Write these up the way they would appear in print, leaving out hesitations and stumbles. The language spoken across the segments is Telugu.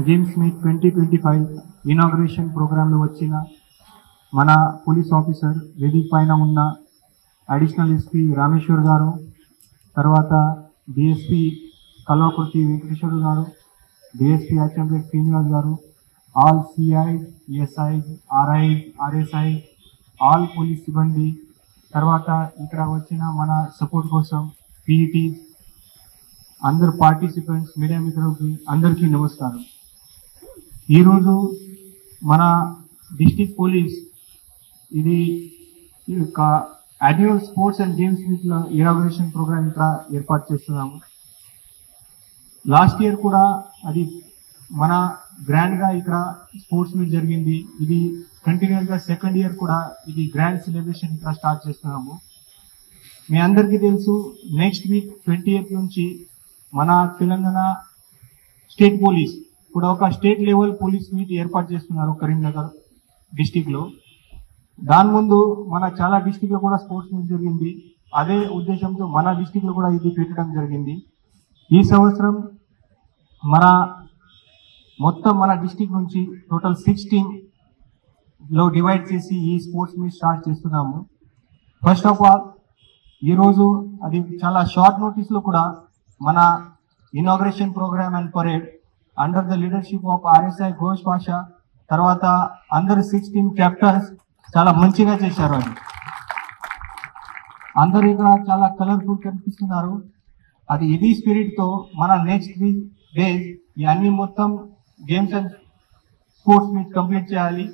అండ్ గేమ్స్ మీట్ 2025 ఇనాగ్రేషన్ ప్రోగ్రాంలో వచ్చిన మన పోలీస్ ఆఫీసర్ వేదిక పైన ఉన్న అడిషనల్ ఎస్పీ రామేశ్వర్ గారు, తర్వాత డిఎస్పీ కల్వకుర్తి వెంకటేశ్వర్ గారు, డిఎస్పీ అచ్చంపేట్ శ్రీనివాస్ గారు, all CIs, SIs, ఆర్ఐస్, RSI, all police సిబ్బంది, తర్వాత ఇక్కడ వచ్చిన మన సపోర్ట్ కోసం పీఈటీ, అందరు పార్టిసిపెంట్స్, మీడియా మిత్రులకి అందరికీ నమస్కారం. ఈరోజు మన డిస్ట్రిక్ట్ పోలీస్ ఇది యాన్యువల్ స్పోర్ట్స్ అండ్ గేమ్స్ మీట్ల ఇనాగ్రేషన్ ప్రోగ్రామ్ ఇక్కడ ఏర్పాటు చేస్తున్నాము. లాస్ట్ ఇయర్ కూడా అది మన గ్రాండ్గా ఇక్కడ స్పోర్ట్స్ మీట్ జరిగింది. ఇది కంటిన్యూస్గా సెకండ్ ఇయర్ కూడా ఇది గ్రాండ్ సెలబ్రేషన్ ఇక్కడ స్టార్ట్ చేస్తున్నాము. మీ అందరికీ తెలుసు, నెక్స్ట్ వీక్ 28th నుంచి మన తెలంగాణ స్టేట్ పోలీస్ కూడా ఒక స్టేట్ లెవెల్ పోలీస్ మీట్ ఏర్పాటు చేస్తున్నారు కరీంనగర్ డిస్టిక్లో. దాని ముందు మన చాలా డిస్టిక్లో కూడా స్పోర్ట్స్ మీట్ జరిగింది. అదే ఉద్దేశంతో మన డిస్టిక్లో కూడా ఇది పెట్టడం జరిగింది. ఈ సంవత్సరం మొత్తం మన డిస్టిక్ నుంచి టోటల్ 6 టీమ్లో డివైడ్ చేసి ఈ స్పోర్ట్స్ మీట్ స్టార్ట్ చేస్తున్నాము. ఫస్ట్ ఆఫ్ ఆల్ ఈరోజు అది చాలా షార్ట్ నోటీస్లో కూడా మన inauguration program and parade under the leadership of RSI Ghosh Pasha, తర్వాత అందరు 6 టీమ్ కెప్టెన్స్ చాలా మంచిగా చేశారు. అది అందరు ఇక్కడ చాలా కలర్ఫుల్ కనిపిస్తున్నారు. అది ఇది స్పిరిట్తో మన నెక్స్ట్ 3 days ఈ అన్ని మొత్తం games and sports meet complete చేయాలి.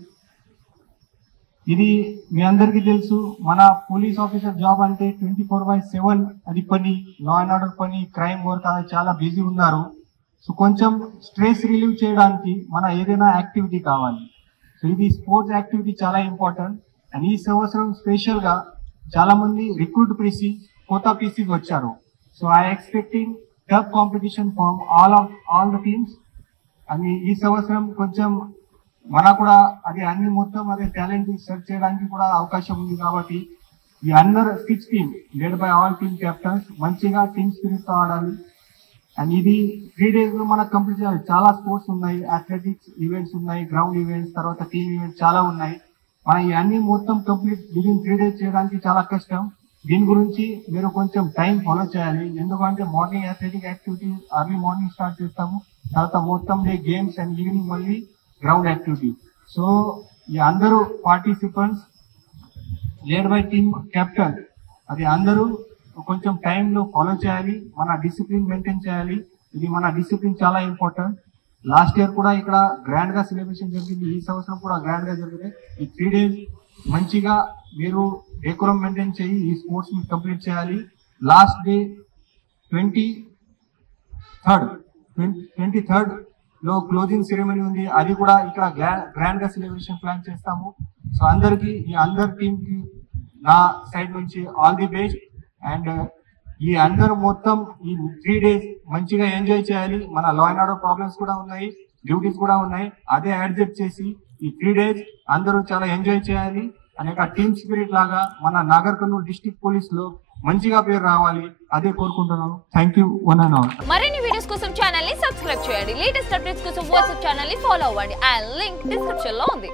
ఇది మీ అందరికీ తెలుసు, మన పోలీస్ ఆఫీసర్ జాబ్ అంటే 24/7 అది పని, లా అండ్ ఆర్డర్ పని, క్రైమ్ వర్క్, అది చాలా బిజీ ఉన్నారు. సో కొంచెం స్ట్రెస్ రిలీవ్ చేయడానికి మన ఏదైనా యాక్టివిటీ కావాలి. సో ఇది స్పోర్ట్స్ యాక్టివిటీ చాలా ఇంపార్టెంట్. అండ్ ఈ సంవత్సరం స్పెషల్గా చాలా మంది రిక్రూట్ పీసీ, కొత్త పీసీస్ వచ్చారు. So I expecting tough competition from all the teams. అని ఈ సంవత్సరం కొంచెం మన కూడా అది అన్ని మొత్తం అదే టాలెంట్ సెర్చ్ చేయడానికి కూడా అవకాశం ఉంది. కాబట్టి ఈ అందరు 6 team led by all team captains మంచిగా టీమ్ స్పిరిట్తో ఆడాలి. అండ్ ఇది 3 days లో మనకు కంప్లీట్ చేయాలి. చాలా స్పోర్ట్స్ ఉన్నాయి, అథ్లెటిక్స్ ఈవెంట్స్ ఉన్నాయి, గ్రౌండ్ ఈవెంట్స్, తర్వాత టీమ్ ఈవెంట్స్ చాలా ఉన్నాయి. మన ఈ అన్ని మొత్తం కంప్లీట్ విదిన్ 3 days చేయడానికి చాలా కష్టం. దీని గురించి మీరు కొంచెం టైం ఫాలో చేయాలి. ఎందుకంటే morning athletic activity early morning start చేస్తాము, తర్వాత మొత్తం డే గేమ్స్ అండ్ ఈవినింగ్ మళ్ళీ గ్రౌండ్ యాక్టివిటీ. సో ఈ అందరూ participants led by team captain అది అందరూ కొంచెం టైంలో ఫాలో చేయాలి, మన డిసిప్లిన్ మెయింటైన్ చేయాలి. ఇది మన డిసిప్లిన్ చాలా ఇంపార్టెంట్. లాస్ట్ ఇయర్ కూడా ఇక్కడ గ్రాండ్గా సెలబ్రేషన్ జరిగింది, ఈ సంవత్సరం కూడా గ్రాండ్గా జరిగింది. ఈ 3 days మంచిగా మీరు డెకోరం మెయింటైన్ చేయి ఈ స్పోర్ట్స్ ని కంప్లీట్ చేయాలి. లాస్ట్ డే 23rd లో క్లోజింగ్ సెరమనీ ఉంది, అది కూడా ఇక్కడ గ్రాండ్ గా సెలబ్రేషన్ ప్లాన్ చేస్తాము. సో అందరికి ఈ అందరు టీమ్ కి నా సైడ్ నుంచి ఆల్ ది బెస్ట్. అండ్ ఈ అందరూ మొత్తం ఈ 3 days మంచిగా ఎంజాయ్ చేయాలి. మన లా అండ్ ఆర్డర్ ప్రాబ్లమ్స్ కూడా ఉన్నాయి, డ్యూటీస్ కూడా ఉన్నాయి, అదే అడ్జస్ట్ చేసి ఈ 3 days అందరూ చాలా ఎంజాయ్ చేయాలి. అనేక టీమ్ స్పిరిట్ లాగా మన నాగర్ కర్నూలు డిస్ట్రిక్ట్ పోలీస్ లో మంచిగా పేరు రావాలి, అదే కోరుకుంటున్నాను. Thank you one and all. మరిన్ని వీడియోస్ కోసం ఛానల్ ని సబ్స్క్రైబ్ చేయండి. లేటెస్ట్ అప్డేట్స్ కోసం వాట్సాప్ ఛానల్ ని ఫాలో అవ్వండి. ఆ లింక్ డిస్క్రిప్షన్ లో ఉంది.